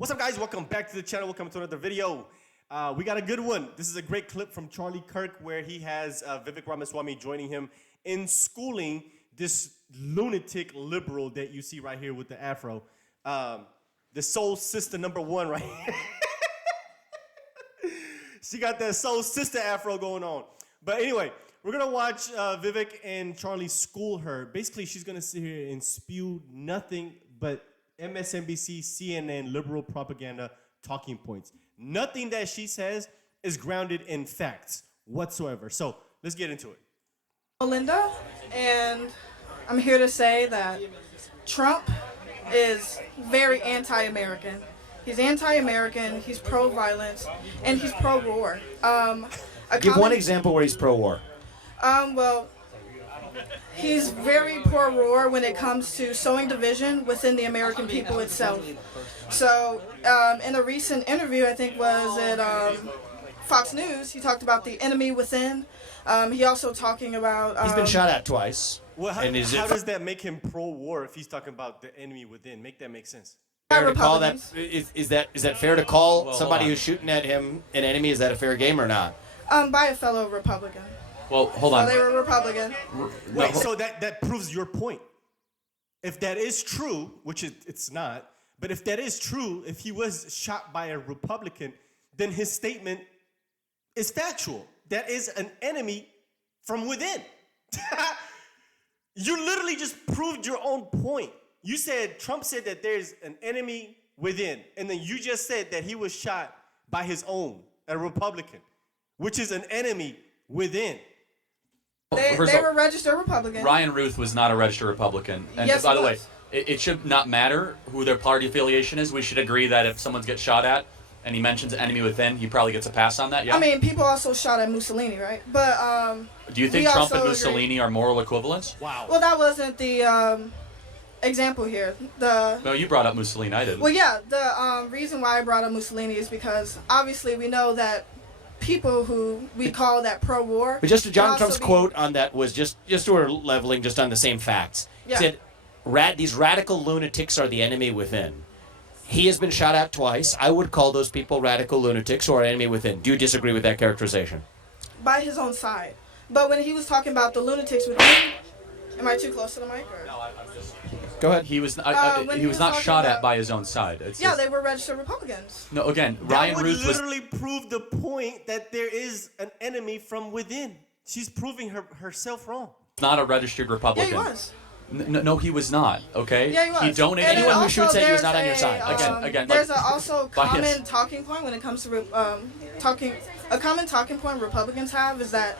What's up, guys? Welcome back to the channel. Welcome to another video. We got a good one. This is a great clip from Charlie Kirk where he has Vivek Ramaswamy joining him in schooling this lunatic liberal that you see right here with the afro. The soul sister #1 right here. She got that soul sister afro going on. But anyway, we're going to watch Vivek and Charlie school her. Basically, she's going to sit here and spew nothing but MSNBC, CNN, liberal propaganda talking points. Nothing that she says is grounded in facts whatsoever. So let's get into it. Linda, and I'm here to say that Trump is very anti-American. He's anti-American, he's pro-violence, and he's pro-war. Give one example where he's pro-war. Well, he's very pro-war when it comes to sowing division within the American people itself. So, in a recent interview, I think was at Fox News, he talked about the enemy within. He also talking about... he's been shot at twice. Well, how does that make him pro-war if he's talking about the enemy within? Make that make sense. Fair to call that, is that fair to call somebody who's shooting at him an enemy? Is that a fair game or not? By a fellow Republican. Well, hold on. So they were Republican. Wait, so that proves your point. If that is true, which it's not, but if that is true, if he was shot by a Republican, then his statement is factual. That is an enemy from within. You literally just proved your own point. You said, Trump said that there's an enemy within, and then you just said that he was shot by his own, a Republican, which is an enemy within. They were registered Republicans. Ryan Ruth was not a registered Republican. And yes, by the way, it should not matter who their party affiliation is. We should agree that if someone gets shot at and he mentions enemy within, he probably gets a pass on that, yeah? I mean, people also shot at Mussolini, right? But do you think Trump and Mussolini are moral equivalents? Wow. Well, that wasn't the example here. No, you brought up Mussolini, I didn't. Well, yeah, the reason why I brought up Mussolini is because obviously we know that people who we call that pro-war. But just John Trump's quote on that was just sort of leveling just on the same facts. Yeah. He said, these radical lunatics are the enemy within. He has been shot at twice. I would call those people radical lunatics or enemy within. Do you disagree with that characterization? By his own side. But when he was talking about the lunatics within, am I too close to the mic? Or? No, I'm just... Go ahead. He was not shot at by his own side. Yeah, they were registered Republicans. No, again, That Ryan would Ruth literally prove the point that there is an enemy from within. She's proving herself wrong. not a registered Yeah, Republican. he was. No, he was not. Okay. Yeah, he was. He donated. Anyone who shoots at you is not on your side. Again, there's like, also common talking point when it comes to a common talking point Republicans have is that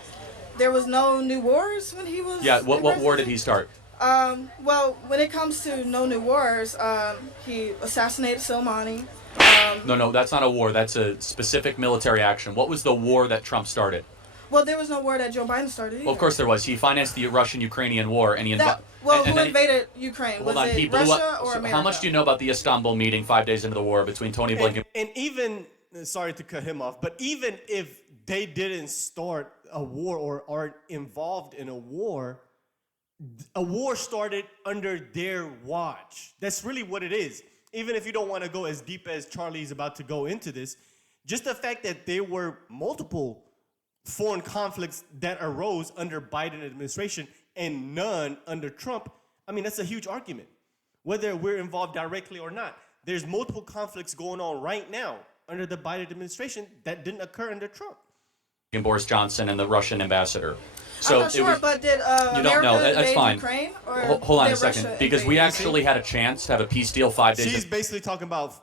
there was no new wars when he was. Yeah. What war did he start? Well, when it comes to no new wars, he assassinated Soleimani. No, that's not a war. That's a specific military action. What was the war that Trump started? Well, there was no war that Joe Biden started either. Well, of course there was. He financed the Russian-Ukrainian war, and he who invaded Ukraine? Was it Russia or America? How much do you know about the Istanbul meeting 5 days into the war between Tony Blinken? And even, sorry to cut him off, but even if they didn't start a war or are involved in a war started under their watch. That's really what it is. Even if you don't want to go as deep as Charlie's about to go into this, just the fact that there were multiple foreign conflicts that arose under Biden administration and none under Trump, I mean, that's a huge argument. Whether we're involved directly or not, there's multiple conflicts going on right now under the Biden administration that didn't occur under Trump. And Boris Johnson and the Russian ambassador. So I'm not sure, but did you don't know. That's fine. Ukraine, or hold on a did second, Russia because we actually had a chance to have a peace deal 5 days. She's basically talking about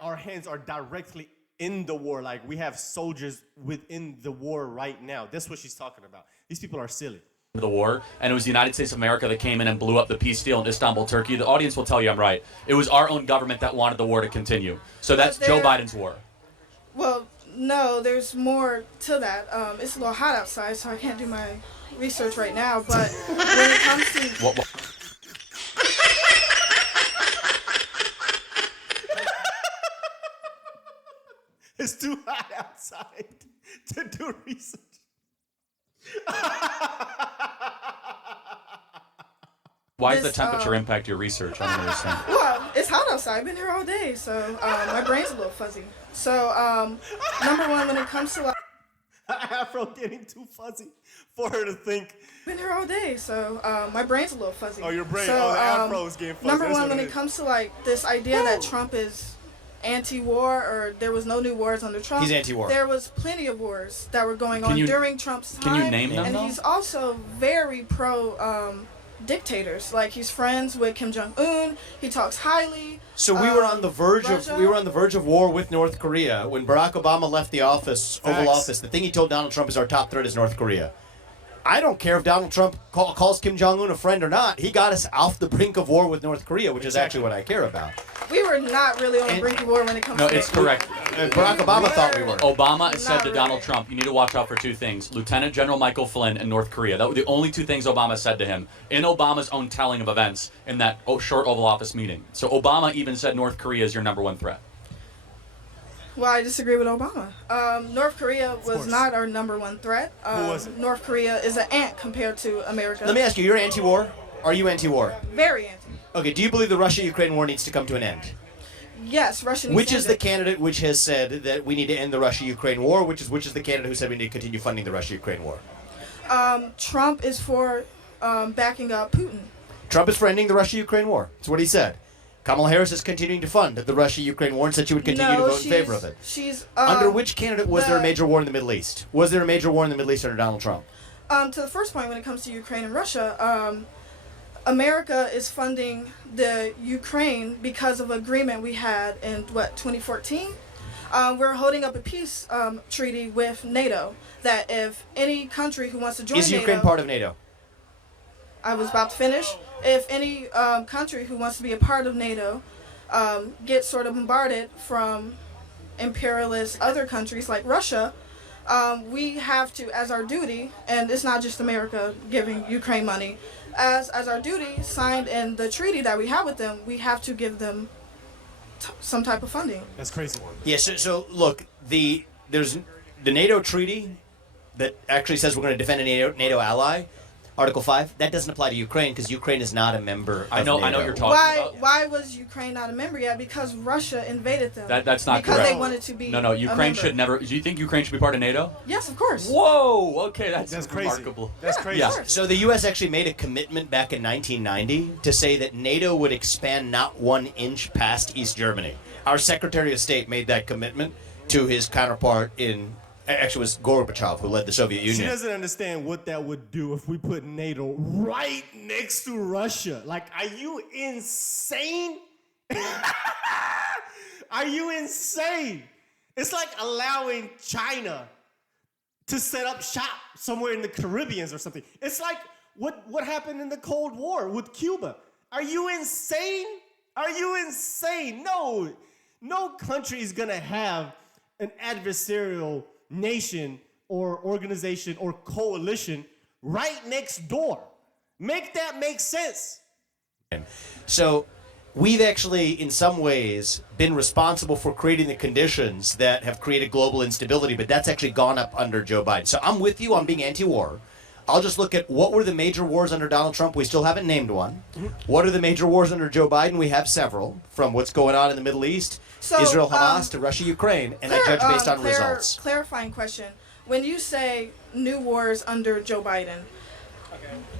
our hands are directly in the war. Like we have soldiers within the war right now. That's what she's talking about. These people are silly. The war, and it was the United States of America that came in and blew up the peace deal in Istanbul, Turkey. The audience will tell you I'm right. It was our own government that wanted the war to continue. So that's Joe Biden's war. Well, no, there's more to that. It's a little hot outside, so I can't do my research right now. But when it comes to What? It's too hot outside to do research. Why does the temperature impact your research? I don't understand. well, it's It's hot outside. I've been here all day, so my brain's a little fuzzy. So number one, when it comes to like, Afro getting too fuzzy for her to think. been here all day, so my brain's a little fuzzy. Oh, your brain. So, The Afro is getting fuzzy. number That's one, what when it it comes to like this idea that Trump is anti-war, or there was no new wars under Trump. He's anti-war. There was plenty of wars that were going Can on you- during Trump's time. can you name them, And though? he's also very pro dictators. Like he's friends with Kim Jong-un. He talks highly. So we were on the verge Russia. of war with North Korea when Barack Obama left the office, Oval Facts. Office. The thing he told Donald Trump is our top threat is North Korea. I don't care if Donald Trump calls Kim Jong-un a friend or not. He got us off the brink of war with North Korea, which is actually what I care about. We were not really on the And- brink of war when it comes No, to it's correct. Barack Obama thought we were. Obama said to really. Donald Trump, you need to watch out for two things. Lieutenant General Michael Flynn and North Korea. That were the only two things Obama said to him in Obama's own telling of events in that short Oval Office meeting. So Obama even said North Korea is your number one threat. Well, I disagree with Obama. North Korea was course. not our number one threat. was it? North Korea is an ant compared to America. Let me ask you, you're anti-war? Are you anti-war? Very anti. Okay, do you believe the Russia-Ukraine war needs to come to an end? Yes, Russian. Which is the candidate which has said that we need to end the Russia-Ukraine war? Which is the candidate who said we need to continue funding the Russia-Ukraine war? Trump is for backing up Putin. Trump is for ending the Russia-Ukraine war. That's what he said. Kamala Harris is continuing to fund the Russia-Ukraine war and said she would continue to vote in favor of it. She's Under which candidate was there a the- major war in the Middle East? Was there a major war in the Middle East under Donald Trump? To the first point, when it comes to Ukraine and Russia, America is funding the Ukraine because of agreement we had in 2014. We're holding up a peace treaty with NATO that if any country who wants to join Is NATO, Ukraine part of NATO? I was about to finish. If any country who wants to be a part of NATO gets sort of bombarded from imperialist other countries like Russia, we have to, as our duty, and it's not just America giving Ukraine money, as our duty signed in the treaty that we have with them, we have to give them some type of funding. That's crazy. Yes. So look, there's the NATO treaty that actually says we're going to defend a NATO ally. Article 5, that doesn't apply to Ukraine because Ukraine is not a member of I know NATO. you're talking about. Why was Ukraine not a member yet? Because Russia invaded them. That's not because correct. they wanted to be. No, a Ukraine member. should never. Do you think Ukraine should be part of NATO? Yes, of course. Whoa. Okay, that's crazy. remarkable. That's crazy. Yeah. So the U.S. actually made a commitment back in 1990 to say that NATO would expand not 1 inch past East Germany. Our Secretary of State made that commitment to his counterpart in, actually it was Gorbachev who led the Soviet She Union. doesn't understand what that would do if we put NATO right next to Russia. Like, are you insane? Are you insane? It's like allowing China to set up shop somewhere in the Caribbean or something. It's like what happened in the Cold War with Cuba. Are you insane? Are you insane? No country is gonna have an adversarial nation or organization or coalition right next door. Make that make sense. So we've actually, in some ways, been responsible for creating the conditions that have created global instability, but that's actually gone up under Joe Biden. So I'm with you on being anti-war. I'll just look at what were the major wars under Donald Trump. We still haven't named one. What are the major wars under Joe Biden? We have several, from what's going on in the Middle East, So, Israel, Hamas, to Russia, Ukraine, and I judge based on results. Clarifying question: when you say new wars under Joe Biden,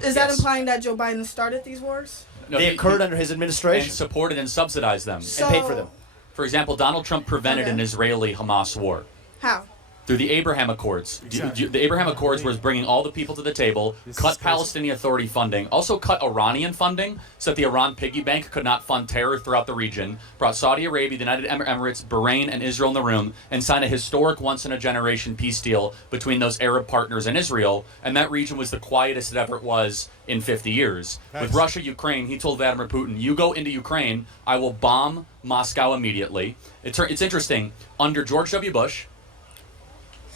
is that Yes. implying that Joe Biden started these wars? No, They he- occurred he- under his and administration supported and subsidized them. and paid for them. For example, Donald Trump prevented Okay. an Israeli-Hamas war How? through the Abraham Accords. Exactly. The Abraham Accords was bringing all the people to the table, This is cut crazy. Palestinian Authority funding, also cut Iranian funding so that the Iran piggy bank could not fund terror throughout the region, brought Saudi Arabia, the United Emirates, Bahrain, and Israel in the room, and signed a historic once-in-a-generation peace deal between those Arab partners and Israel, and that region was the quietest it ever was in 50 years. With Nice. Russia, Ukraine, he told Vladimir Putin, you go into Ukraine, I will bomb Moscow immediately. It's interesting, under George W. Bush,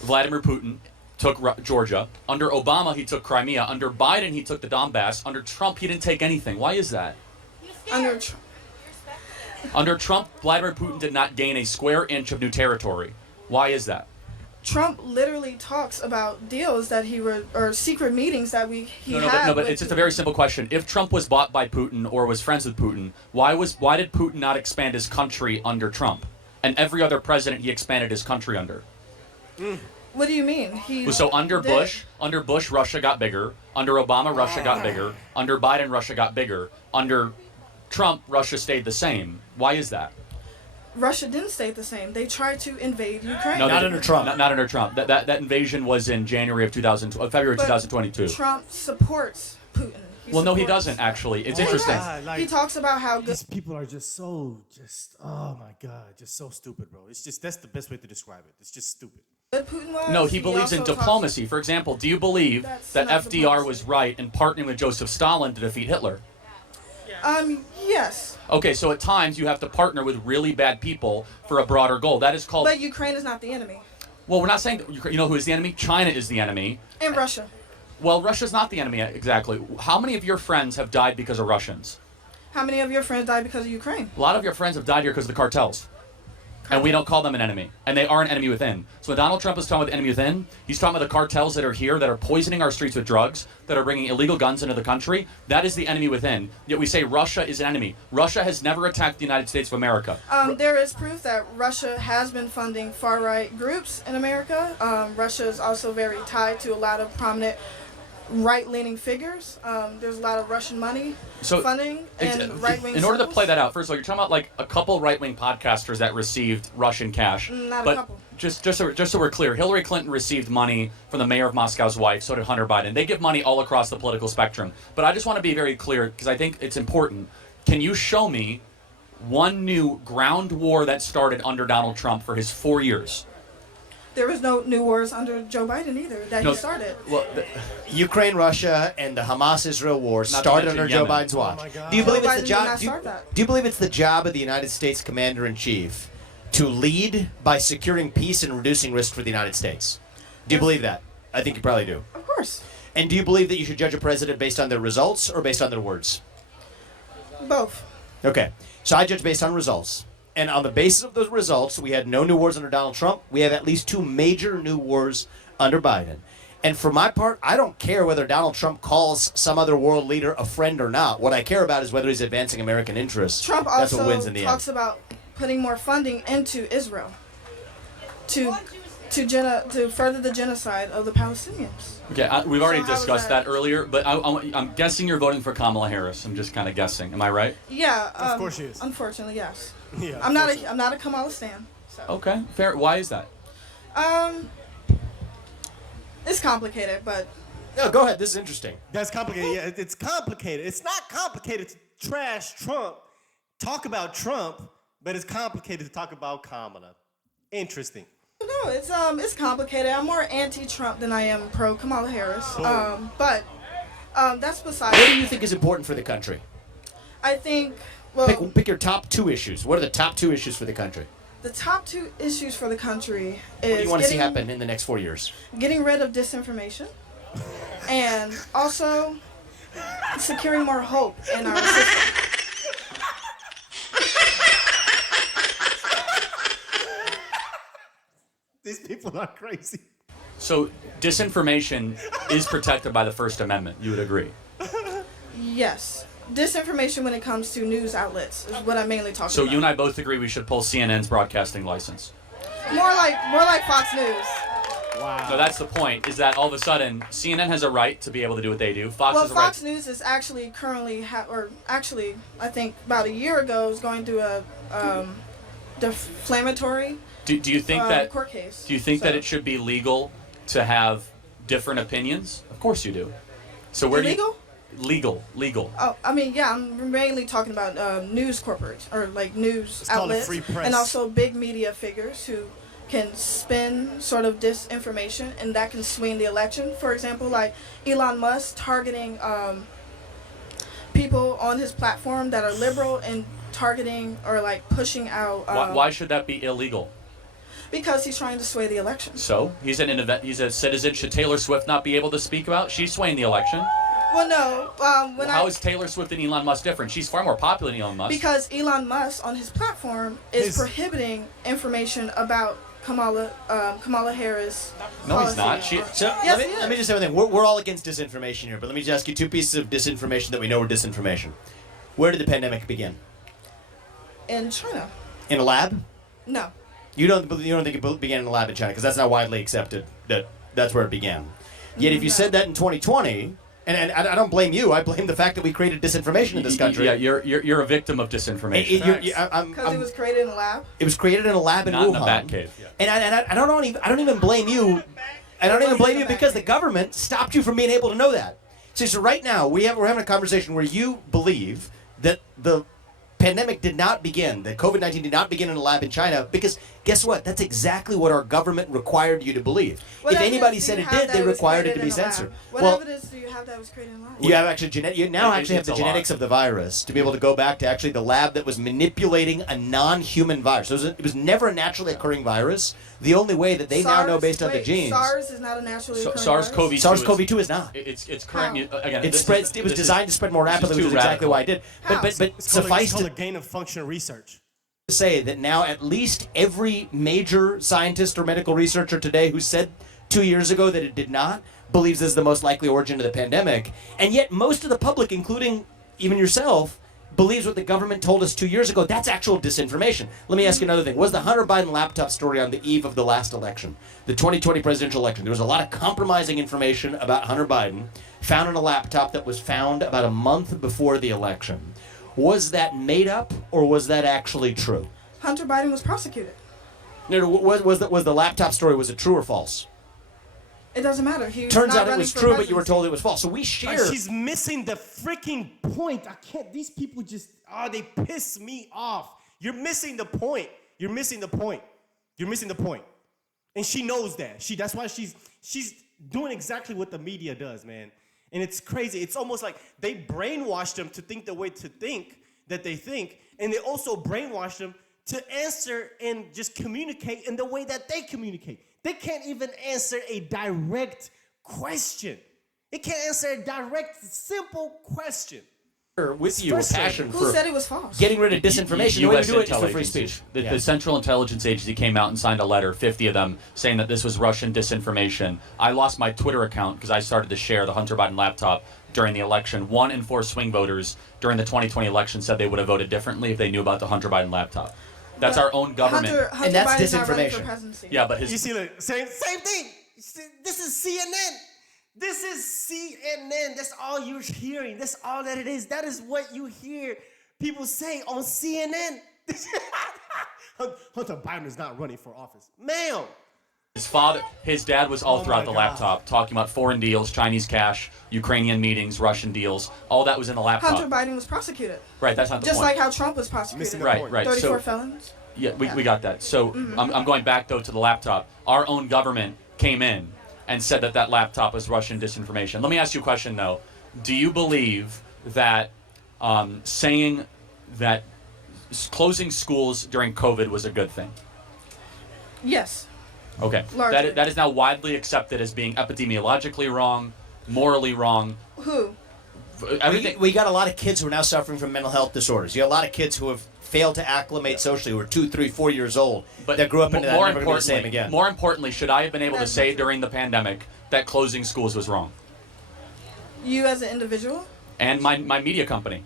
Vladimir Putin took Georgia. Under Obama, he took Crimea. Under Biden, he took the Donbass. Under Trump, he didn't take anything. Why is that? Under Under Trump, Vladimir Putin did not gain a square inch of new territory. Why is that? Trump literally talks about deals that or secret meetings that he had. No, but it's just a very simple question. If Trump was bought by Putin or was friends with Putin, why did Putin not expand his country under Trump? And every other president he expanded his country under. What do you mean? So under Bush, Russia got bigger. Under Obama, Russia got bigger. Under Biden, Russia got bigger. Under Trump, Russia stayed the same. Why is that? Russia didn't stay the same. They tried to invade Ukraine. No, not under Trump. Not under Trump. That invasion was in February 2022. Trump supports Putin. He doesn't actually. It's interesting. He talks about how good. These people are just oh my God, just so stupid, bro. It's just, that's the best way to describe it. It's just stupid. Putin was. No, he believes in diplomacy. For example, do you believe that FDR was right in partnering with Joseph Stalin to defeat Hitler? Yes. Okay, so at times you have to partner with really bad people for a broader goal. That is called. But Ukraine is not the enemy. Well, we're not saying you know who is the enemy. China is the enemy. And Russia. Well, Russia's not the enemy exactly. How many of your friends have died because of Russians? How many of your friends died because of Ukraine? A lot of your friends have died here because of the cartels. And we don't call them an enemy. And they are an enemy within. So when Donald Trump is talking about the enemy within, he's talking about the cartels that are here, that are poisoning our streets with drugs, that are bringing illegal guns into the country. That is the enemy within. Yet we say Russia is an enemy. Russia has never attacked the United States of America. There is proof that Russia has been funding far-right groups in America. Russia is also very tied to a lot of prominent right-leaning figures. There's a lot of Russian money funding and right-wing In order to circles. play that out, first of all, you're talking about like a couple right-wing podcasters that received Russian cash. Not but a couple. Just so we're clear, Hillary Clinton received money from the mayor of Moscow's wife, so did Hunter Biden. They give money all across the political spectrum. But I just want to be very clear, because I think it's important. Can you show me one new ground war that started under Donald Trump for his 4 years? There was no new wars under Joe Biden either that he started. Well, Ukraine, Russia, and the Hamas-Israel war Not to started mention under Joe Yemen. Biden's watch. Oh my God. Do you believe Joe it's the Biden did job? not start that. Do you believe it's the job of the United States Commander-in-Chief to lead by securing peace and reducing risk for the United States? Do you believe that? I think you probably do. Of course. And do you believe that you should judge a president based on their results or based on their words? Both. Okay, so I judge based on results. And on the basis of those results, we had no new wars under Donald Trump. We have at least 2 major new wars under Biden. And for my part, I don't care whether Donald Trump calls some other world leader a friend or not. What I care about is whether he's advancing American interests. Trump That's what also wins in the talks end. about putting more funding into Israel to further the genocide of the Palestinians. okay, we've already So how is discussed that- that earlier, but I'm guessing you're voting for Kamala Harris. I'm just kind of guessing. Am I right? Yeah. Of course she is. Unfortunately, yes. Yeah, I'm not a Kamala stan. So. Okay, fair. Why is that? It's complicated, but No, go ahead. This is interesting. That's complicated. Yeah, it's complicated. It's not complicated to trash Trump, talk about Trump, but it's complicated to talk about Kamala. Interesting. no, it's complicated. I'm more anti-Trump than I am pro Kamala Harris. But that's beside. What do you think is important for the country? I think. Well, Pick your top 2 issues. What are the top 2 issues for the country? the top 2 issues for the country What do is you want to see happen in the next 4 years? getting rid of disinformation, and also securing more hope in our system. These people are crazy. So disinformation is protected by the First Amendment. You would agree? Yes. Disinformation when it comes to news outlets is what I'm mainly talking So about. you and I both agree we should pull CNN's broadcasting license. More like Fox News. Wow. So that's the point, is that all of a sudden CNN has a right to be able to do what they do. Fox Well, has a right. Fox News is actually currently, I think about a year ago, is going through a defamatory Do you think that court case. Do you think that So- it should be legal to have different opinions? Of course you do. So where Illegal? do you legal? Oh, I mean, yeah, I'm mainly talking about news corporates or like news It's called a outlets free press. and also big media figures who can spin sort of disinformation and that can swing the election. For example, like Elon Musk targeting people on his platform that are liberal and targeting or like pushing out. Why should that be illegal? Because he's trying to sway the election. So he's a citizen. Should Taylor Swift not be able to speak about? She's swaying the election. Well, no. How is Taylor Swift and Elon Musk different? She's far more popular than Elon Musk. Because Elon Musk on his platform is His- prohibiting information about Kamala Harris. No, he's policy. not. She, So Yes, let me just say one thing. We're all against disinformation here, but let me just ask you two pieces of disinformation that we know are disinformation. Where did the pandemic begin? In China. In a lab? No. You don't think it began in a lab in China because that's not widely accepted that that's where it began. Yet if you No. said that in 2020, and I don't blame you, I blame the fact that we created disinformation in this country. Yeah, you're a victim of disinformation. Because it was created in a lab. It was created in a lab in Not Wuhan. in a bat cave. Yeah. And I don't even blame you. I don't even blame you because the government stopped you from being able to know that. So right now we're having a conversation where you believe that the pandemic did not begin, that COVID-19 did not begin in a lab in China, because guess what? That's exactly what our government required you to believe. What If anybody evidence do said you it have did, that they was required it to created be in a lab? censored. What Well, evidence do you have that was created in a lab? you have actually you now actually have It's the a genetics lot. of the virus to be able to go back to actually the lab that was manipulating a non-human virus. So it was never a naturally occurring virus. The only way that they now know based on the genes. SARS is not a naturally occurring SARS-CoV-2 virus? SARS-CoV-2 is not. It's current. How? Again, It this spreads. is- It was this is- designed to spread more this is rapidly, which too is exactly radical. why it did. How? But It's called suffice it's called to a gain of function research. say that now at least every major scientist or medical researcher today who said 2 years ago that it did not believes this is the most likely origin of the pandemic, and yet most of the public, including even yourself, believes what the government told us 2 years ago. That's actual disinformation. Let me ask you another thing. Was the Hunter Biden laptop story on the eve of the last election, the 2020 presidential election, there was a lot of compromising information about Hunter Biden found on a laptop that was found about a month before the election. Was that made up or was that actually true? Hunter Biden was prosecuted. No, was the laptop story, was it true or false? It doesn't matter. He was Turns not out it running was for true, but you were presidency. told it was false. So we share. She's missing the freaking point. I can't. These people just they piss me off. You're missing the point. You're missing the point. You're missing the point. And she knows that. That's why she's doing exactly what the media does, man. And it's crazy. It's almost like they brainwashed them to think the way to think that they think, and they also brainwashed them to answer and just communicate in the way that they communicate. They can't even answer a direct question. They can't answer a direct, simple question. With you, a frustrating. passion Who for said it was false? getting rid of disinformation. The way to do it is for free intelligence speech. agency. The, Yeah. the Central Intelligence Agency came out and signed a letter, 50 of them, saying that this was Russian disinformation. I lost my Twitter account because I started to share the Hunter Biden laptop during the election. 1 in 4 swing voters during the 2020 election said they would have voted differently if they knew about the Hunter Biden laptop. That's our own government. Hunter And that's Biden's not running disinformation. for presidency. Yeah, but You his see, look, same thing. This is CNN. This is CNN. That's all you're hearing. That's all that it is. That is what you hear people say on CNN. Hunter Biden is not running for office. Ma'am. his dad was all Oh throughout my the God. laptop talking about foreign deals, Chinese cash, Ukrainian meetings, Russian deals. All that was in the laptop. Hunter Biden was prosecuted. Right, that's not the Just point. like how Trump was prosecuted. Missing the Right, point. right. 34 So, felons. yeah, we got that. So I'm going back, though, to the laptop. Our own government came in and said that that laptop was Russian disinformation. Let me ask you a question, though. Do you believe that saying that closing schools during COVID was a good thing? Yes. Okay. Largely. That is now widely accepted as being epidemiologically wrong, morally wrong. Who? Everything. We got a lot of kids who are now suffering from mental health disorders. You got a lot of kids who have failed to acclimate socially, who are 2, 3, 4 years old, that grew up into that, never going to be the same again. More importantly, should I have been able to That's say true. during the pandemic that closing schools was wrong? You as an individual? And my media company.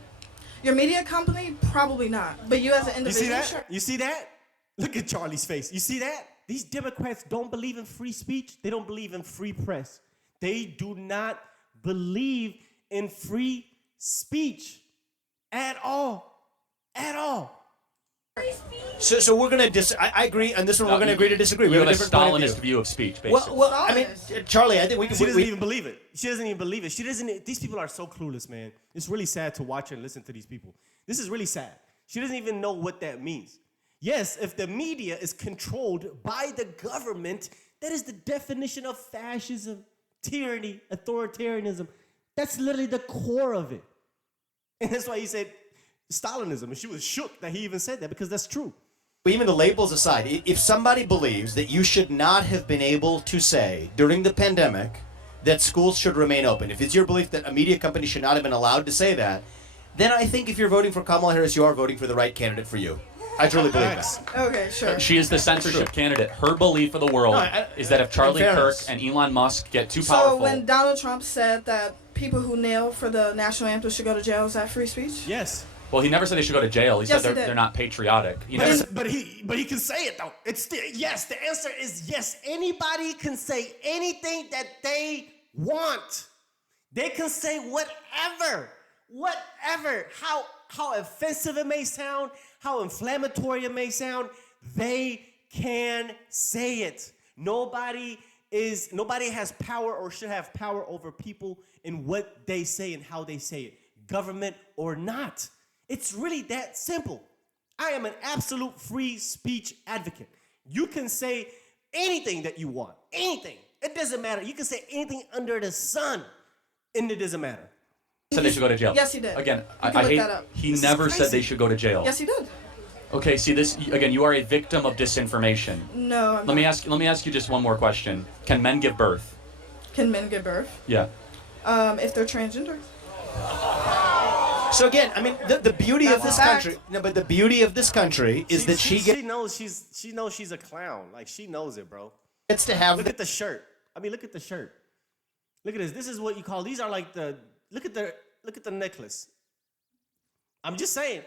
Your media company? Probably not. But you as an You individual? see that? Sure. You see that? Look at Charlie's face. You see that? These Democrats don't believe in free speech. They don't believe in free press. They do not believe in free speech at all. At all. So we're going to I agree, on this one we're going to agree to disagree. We You have a have a different point of Stalinist view. view of speech, basically. Well, I mean, Charlie, I think we can. She doesn't we, even believe it. She doesn't even believe it. She doesn't. These people are so clueless, man. It's really sad to watch and listen to these people. This is really sad. She doesn't even know what that means. Yes, if the media is controlled by the government, that is the definition of fascism, tyranny, authoritarianism. That's literally the core of it. And that's why he said Stalinism. And she was shook that he even said that, because that's true. even the labels aside, if somebody believes that you should not have been able to say during the pandemic that schools should remain open, if it's your belief that a media company should not have been allowed to say that, then I think if you're voting for Kamala Harris, you are voting for the right candidate for you. I truly believe Facts. that. Okay, sure. She is the censorship candidate. Her belief of the world is that if Charlie in Kirk fairness. and Elon Musk get too So powerful, when Donald Trump said that people who kneel for the national anthem should go to jail, is that free speech? Yes. well, he never said they should go to jail. He Yes, said he did. they're not patriotic. He never said, But he can say it though. It's still, yes. The answer is yes. Anybody can say anything that they want. They can say whatever. How offensive it may sound, how inflammatory it may sound, they can say it. Nobody has power or should have power over people in what they say and how they say it, government or not. It's really that simple. I am an absolute free speech advocate. You can say anything that you want, anything. It doesn't matter. You can say anything under the sun, and it doesn't matter. said they should go to jail. Yes, he did. Again, You I can look hate. that up. He This is never said crazy. they should go to jail. Yes, he did. Okay, see this again. You are a victim of disinformation. No, I'm Let me not. ask you just one more question. Can men give birth? Can men give birth? Yeah. If they're transgender? So again, I mean, the beauty of That's this a fact. country. No, but the beauty of this country is that she she knows she's a clown. Like she knows it, bro. gets to have. Look at the shirt. I mean, look at the shirt. Look at this. This is what you call. These are like look at the necklace. I'm just saying.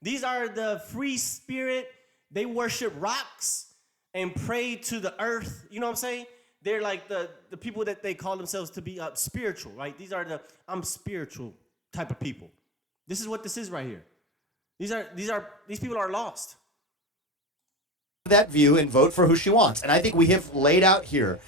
These are the free spirit. They worship rocks and pray to the earth. You know what I'm saying? They're like the people that they call themselves to be spiritual, right? These are I'm spiritual type of people. This is what this is right here. These people are lost. that view and vote for who she wants. And I think we have laid out here,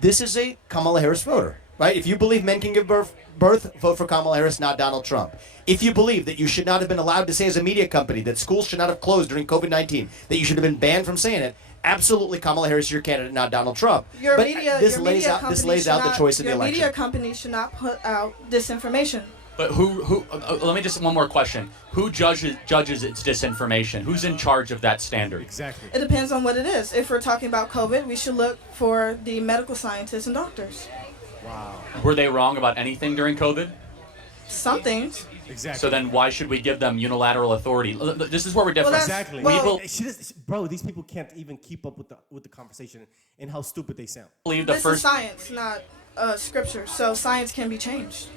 this is a Kamala Harris voter, right? If you believe men can give birth, vote for Kamala Harris, not Donald Trump. If you believe that you should not have been allowed to say as a media company that schools should not have closed during COVID-19, that you should have been banned from saying it, absolutely Kamala Harris is your candidate, not Donald Trump. But this lays out the choice in the election. Your media company should not put out disinformation. But who? Let me just one more question. Who judges its disinformation? Who's in charge of that standard? Exactly. It depends on what it is. If we're talking about COVID, we should look for the medical scientists and doctors. Wow. Were they wrong about anything during COVID? Some things. Exactly. So then why should we give them unilateral authority? This is where we're different. Well, Exactly. Well- Bro, these people can't even keep up with the conversation and how stupid they sound. believe the This is first. science, not scripture. So science can be changed.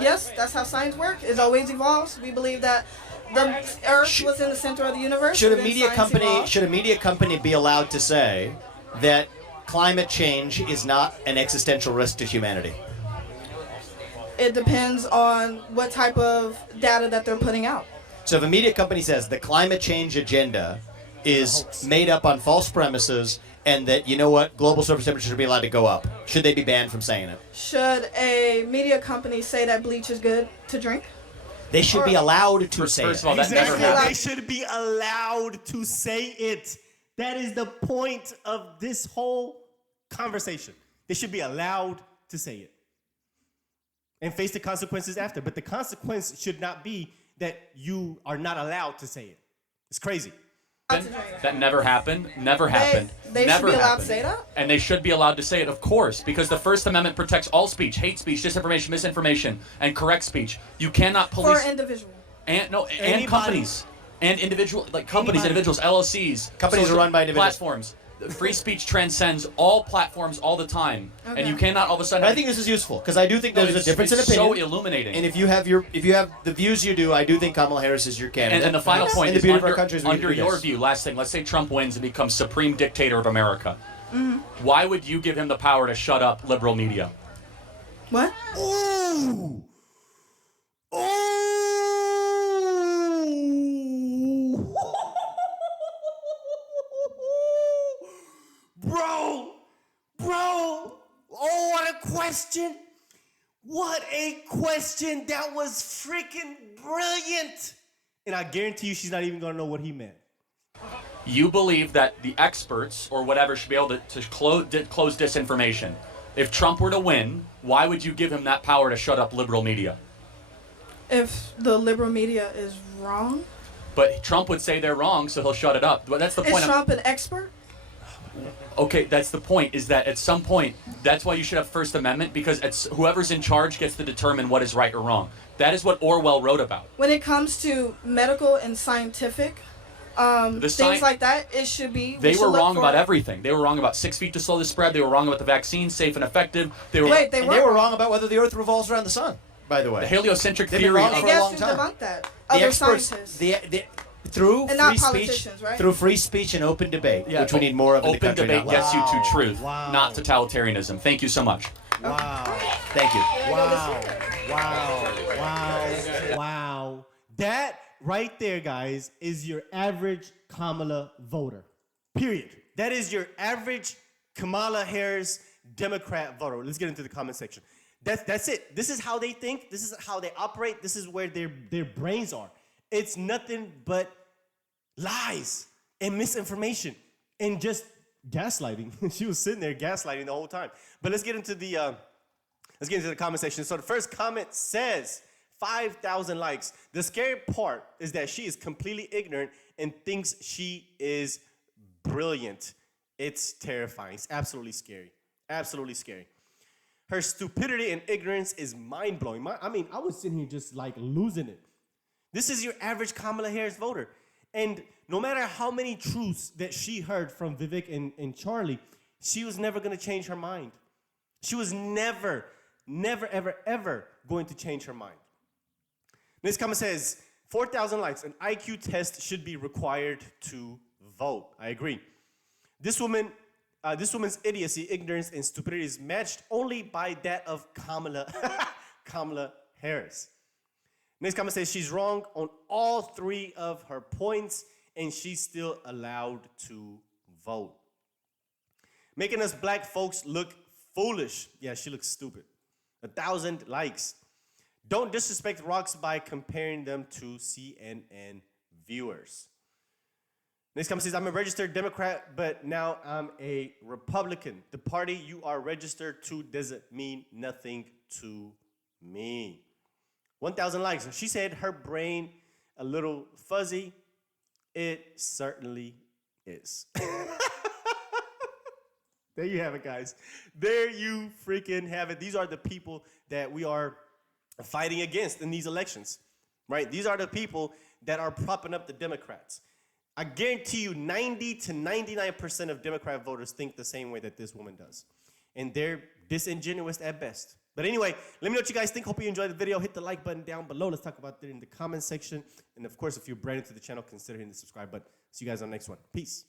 Yes, that's how science works. It always evolves. We believe that the Earth was in the center of the universe. Should a then media science evolved. company be allowed to say that climate change is not an existential risk to humanity? It depends on what type of data that they're putting out. So if a media company says the climate change agenda is made up on false premises and that, you know what, global surface temperature should be allowed to go up, should they be banned from saying it? Should a media company say that bleach is good to drink? They should be allowed to say First it. of all, that never Exactly. happened. They should be allowed to say it. That is the point of this whole conversation. They should be allowed to say it and face the consequences after. But the consequence should not be that you are not allowed to say it. It's crazy. That never happened. Never happened. They should never be allowed happened. to say that? And they should be allowed to say it, of course, because the First Amendment protects all speech, hate speech, disinformation, misinformation, and correct speech. You cannot For police an individual. and Anybody- companies and individual companies, Anybody. individuals, LLCs. Companies are social run by individuals. Platforms. Free speech transcends all platforms all the time, and Okay. you cannot all of a sudden. But I think this is useful because I do think there's a difference in it's opinion. so illuminating. And if you have the views you do, I do think Kamala Harris is your candidate. And the final point and the is, beauty of our under, country is we under do your this. view, last thing, let's say Trump wins and becomes supreme dictator of America. Why would you give him the power to shut up liberal media? What? Ooh. Ooh. Bro. Oh, what a question. What a question. That was freaking brilliant. And I guarantee you she's not even going to know what he meant. You believe that the experts or whatever should be able to close disinformation. If Trump were to win, why would you give him that power to shut up liberal media? If the liberal media is wrong? But Trump would say they're wrong, so he'll shut it up. But that's the Is point. Trump an expert? Okay, that's the point, is that at some point, that's why you should have First Amendment, because it's whoever's in charge gets to determine what is right or wrong. That is what Orwell wrote about. When it comes to medical and scientific things like that, it should be. They were wrong about everything. They were wrong about 6 feet to slow the spread. They were wrong about the vaccine, safe and effective. They were Wait, they were wrong about whether the Earth revolves around the sun, by the way. the heliocentric They've been theory wrong of for They a have long to time. debunk that. The Other experts, scientists. through And not free speech, politicians, right? through free speech and open debate, Yeah, which we need more of in the open country debate now. gets you to truth, Wow. not totalitarianism. Thank you so much. Wow. Thank you. Wow. Wow. Wow. Wow. That right there, guys, is your average Kamala voter. Period. That is your average Kamala Harris Democrat voter. Let's get into the comment section. That's it. This is how they think. This is how they operate. This is where their brains are. It's nothing but lies and misinformation and just gaslighting. She was sitting there gaslighting the whole time. But let's get into the comment section. So the first comment says 5,000 likes. The scary part is that she is completely ignorant and thinks she is brilliant. It's terrifying. It's absolutely scary. Absolutely scary. Her stupidity and ignorance is mind-blowing. I was sitting here just like losing it. This is your average Kamala Harris voter. And no matter how many truths that she heard from Vivek and Charlie, she was never going to change her mind. She was never, ever, ever going to change her mind. This comment says, 4,000 likes. An IQ test should be required to vote. I agree. This woman's idiocy, ignorance, and stupidity is matched only by that of Kamala Harris. Next comment says she's wrong on all 3 of her points, and she's still allowed to vote. Making us black folks look foolish. Yeah, she looks stupid. 1,000 likes. Don't disrespect rocks by comparing them to CNN viewers. Next comment says, I'm a registered Democrat, but now I'm a Republican. The party you are registered to doesn't mean nothing to me. 1,000 likes. She said her brain a little fuzzy. It certainly is. There you have it, guys. There you freaking have it. These are the people that we are fighting against in these elections, right? These are the people that are propping up the Democrats. I guarantee you 90 to 99% of Democrat voters think the same way that this woman does. And they're disingenuous at best. But anyway, let me know what you guys think. Hope you enjoyed the video. Hit the like button down below. Let's talk about it in the comment section. And of course, if you're brand new to the channel, consider hitting the subscribe button. See you guys on the next one. Peace.